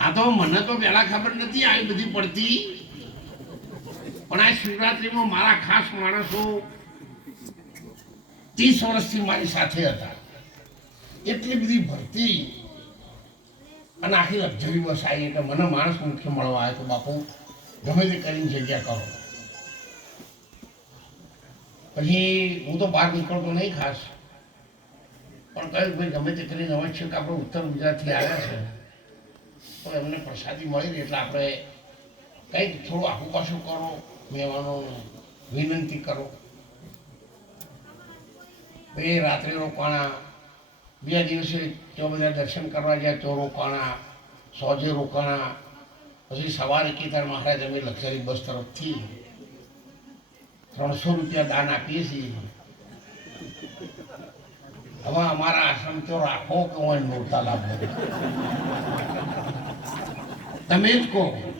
આ તો મને તો પહેલા ખબર નથી આવી બધી પડતી. પણ આ શિવરાત્રીમાં મારા ખાસ માણસો ત્રીસ વર્ષથી મારી સાથે હતા. એટલી બધી ભરતી. અને આખી લક્ઝરી બસ આવી એટલે મને માણસ મુખ્ય મળવા આવ્યો તો બાપુ, ગમે તે કરીને જગ્યા કરો. પછી હું તો બહાર નીકળતો નહીં ખાસ. પણ કહ્યું ભાઈ, ગમે તે કરીને હવે છે કે આપણે ઉત્તર ગુજરાતથી આવ્યા છે, પણ એમને પ્રસાદી મળી ને એટલે આપણે કંઈક થોડું આખું પાછું કરો મહેમાનો વિનંતી કરો. બે રાત્રે રોકાણા, બે દિવસે જો બધા દર્શન કરવા ગયા તો રોકાણા, સોજે રોકાણા, પછી સવારે કેદાર મહારાજ અમે લક્ઝરી બસ તરફથી ત્રણસો રૂપિયા દાન આપીએ છીએ. હવે અમારા આશ્રમ તો રાખો કે હું નોરતા લાભો તમે જ કહો.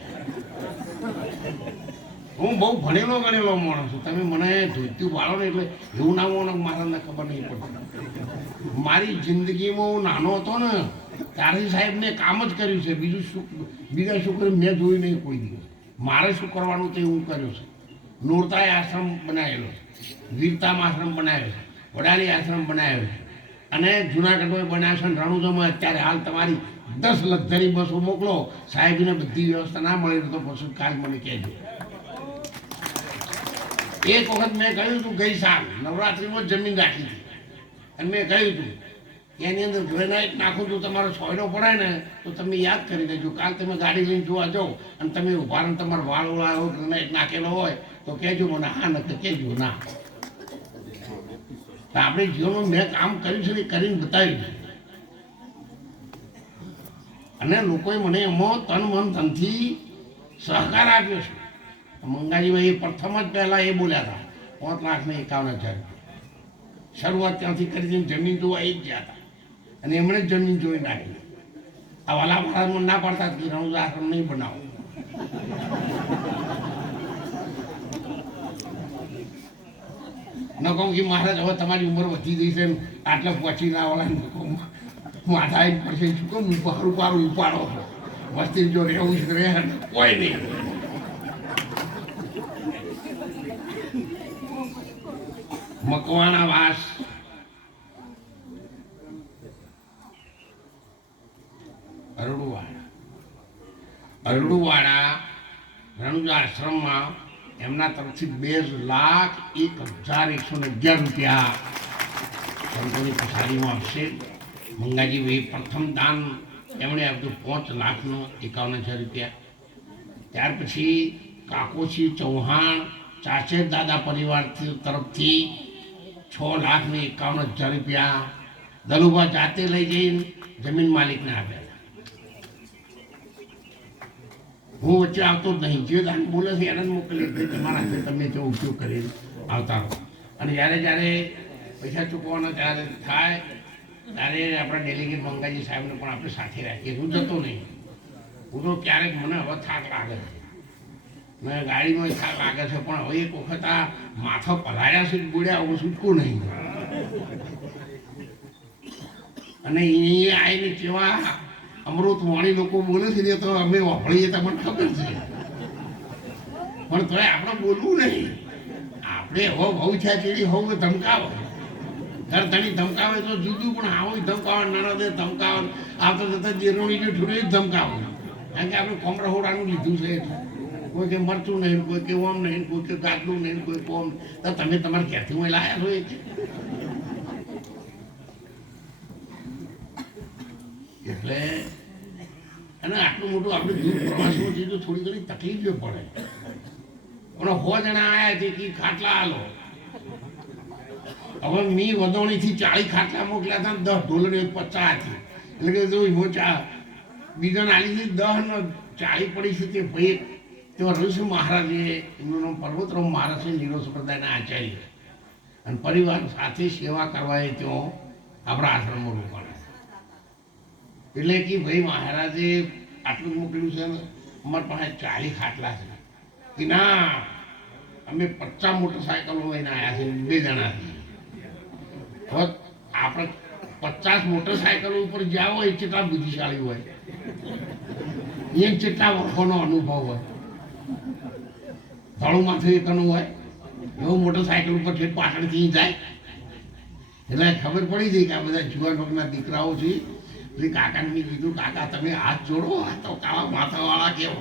હું બહુ ભણેલો ગણેલો માણસ છું. તમે મને ધોત્યું વાળો ને એટલે એવું ના માનો મારાને ખબર નહીં પડતી. મારી જિંદગીમાં હું નાનો હતો ને, ત્યારે સાહેબ મેં કામ જ કર્યું છે. બીજું શું, બીજા શું કર્યું? મેં જોયું નહીં કોઈ દિવસ. મારે શું કરવાનું તે હું કર્યું છે. નોરતાએ આશ્રમ બનાવેલો છે. વીરતામ આશ્રમ બનાવ્યો છે. વડાલી આશ્રમ બનાવ્યો છે. અને જુનાગઢમાં બનાવ્યા છે અને રણુજામાં અત્યારે હાલ તમારી દસ લક્ઝરી બસો મોકલો. સાહેબને બધી વ્યવસ્થા ના મળી તો પછી કાલ મને કહેજો. એક વખત મેં કહ્યું હતું ગઈ સાલ, નવરાત્રિમાં જમીન રાખી હતી. અને મેં કહ્યું હતું, એની અંદર ગ્રેનાઇટ નાખું તો તમારો સોયડો પડે ને, તો તમે યાદ કરી દેજો કાલ તમે ગાડી લઈને જોવા જાઓ અને તમે ઊભા રહીને તમારો વાળ વાળો ગ્રેનાઇટ નાખેલો હોય તો કહેજો મને, હા ન કહેજો, ના. તો આપણે જીવનમાં મેં કામ કર્યું છે ને કરીને બતાવ્યું છે. અને લોકોએ મને એમાં તન મન તનથી સહકાર આપ્યો છે. મંગાજીભાઈ એ પ્રથમ જ પહેલાં એ બોલ્યા હતા, પાંચ લાખ ને એકાવન હજાર શરૂઆત ત્યાંથી કરી જમીન જોવા એ જ ગયા હતા. અને એમણે જમીન જોઈ નાખી આ વાલા મહારાજ ના પાડતા કે રણુજ આશ્રમ નહીં બનાવો. ન કહું કે મહારાજ, હવે તમારી ઉંમર વધી ગઈ છે આટલા પહોંચી ના વાળા માથા આવી પડશે શું કહું પારું પારું ઉપાડો વસ્તી જો રહેવું છે રહે કોઈ નહીં. મકવાણા વાસ. અરડુવાડા અરડુવાડા રણુજા આશ્રમમાં એમના તરફથી બે લાખ એક હજાર એકસો ને અગિયાર રૂપિયા સંતોની પછાડીમાં આપશે મંગાજી ભાઈ પ્રથમ દાન એમણે આપ્યું પાંચ લાખનો એકાવન હજાર રૂપિયા. ત્યાર પછી કાકોસી ચૌહાણ, ચાચેર દાદા પરિવાર તરફથી છ લાખ ને એકાવન હજાર રૂપિયા. દલુભા જાતે લઈ જઈને જમીન માલિકને આપ્યા. હું વચ્ચે આવતો નહીં. જે દાન બોલે છે એને જ મોકલી દે. તમારા હાથે તમે જો ઉપયોગ કરીને આવતા અને જ્યારે જ્યારે પૈસા ચૂકવવાના ત્યારે થાય, ત્યારે આપણા ડેલિગેટ મંગાજી સાહેબને પણ આપણે સાથે રાખીએ. હું જતો નહીં. હું તો ક્યારેક મને હવે થાક લાગે છે. મેં ગાડીમાં થાક લાગે છે, પણ હવે એક વખત આ માથો પલાળ્યા સુધી બોલ્યા હવે છૂટકું નહીં. અને અહીંયા આવીને કેવા અમૃત વાણી લોકો બોલે છે ને તો અમે વાપરીએ તમને ખબર છે. પણ તોય આપણે બોલવું નહીં. આપણે હો બહુ છે ચીડી હોવ ધમકાવો. ઘર તણી ધમકાવે તો જુદું, પણ આવો ધમકાવે નણદે ધમકાવે આવતા જતા જેરોણી જે ઠુરી ધમકાવો. કારણ કે આપણે કોમરહોડાનું લીધું છે. કોઈ કે મરચું નહીં, કોઈ કે ઓમ નહીં, કોઈ કે ગાદલું નહીં, કોઈ કોમ તો તમે તમારે ક્યાંથી હું લાયા છો એટલે અને આટલું મોટું આપણે દૂર પ્રવાસમાં જઈએ તો થોડી ઘણી તકલીફ પડે. પણ હો જણા છે કે ખાટલા આલો. હવે મી વદોણીથી ચાળી ખાટલા મોકલ્યા હતા દસ ડોલર પચાસ હતી એટલે કે જો હું ચા બીજાને આલી હતી દસ ને ચાળી પડી છે તે ભાઈ તેઓ ઋષિ મહારાજે એમનું નામ પર્વતરામ મહારાજ છે નીરો સંપ્રદાયના આચાર્ય અને પરિવાર સાથે સેવા કરવા એ તેઓ આપણા આશ્રમમાં રોકાણ એટલે કે ભાઈ મહારાજે આટલું મોકલ્યું છે ને, અમારી પાસે ચાલી ખાટલા છે. કે ના અમે પચાસ મોટરસાયકલો લઈને આવ્યા છે બે જણા હવે આપણે પચાસ મોટરસાયકલ ઉપર જ્યાં હોય કેટલા બુદ્ધિશાળી હોય. એ કેટલા વર્ષોનો અનુભવ હોય. ધડું માથું એકનું હોય, એવું મોટરસાયકલ ઉપર છે પાછળથી જાય. એટલે ખબર પડી ગઈ કે આ બધા જુવાન વર્ગના દીકરાઓ છે એટલે કાકાને મેં કીધું કાકા તમે હાથ જોડો તો કાળા માથાવાળા કેવો?